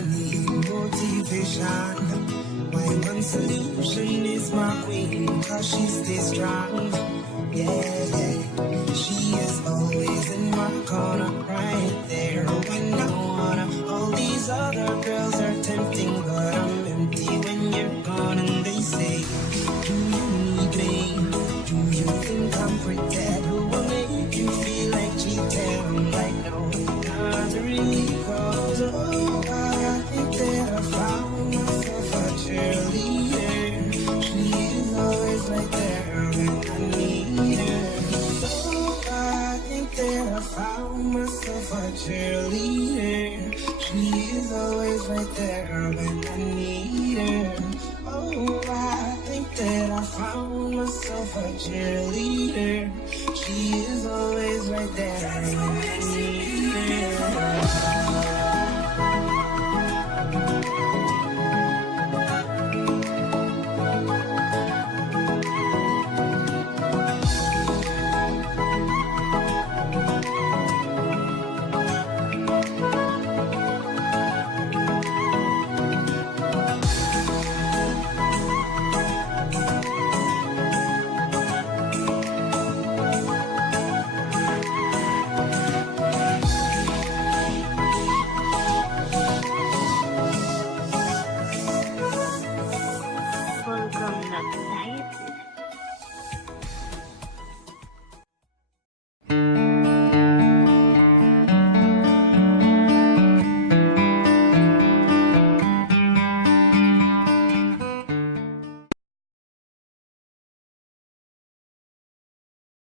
I need motivation. My one solution is my queen, cause she stays strong. Yeah, yeah. She is always in my corner, right there when I wanna. All these other girls are tempting, but I'm empty when you're gone. And they say, do you need me? Do you think I'm pretty? Who will make you feel like cheating? I'm like, no, not really, cause oh, I think that I found myself a cheerleader. She is always right there when I need her. Oh, I think that I found myself a cheerleader. She is always right there when I need her. Oh, I think that I found myself a cheerleader. She is always right there when I need her.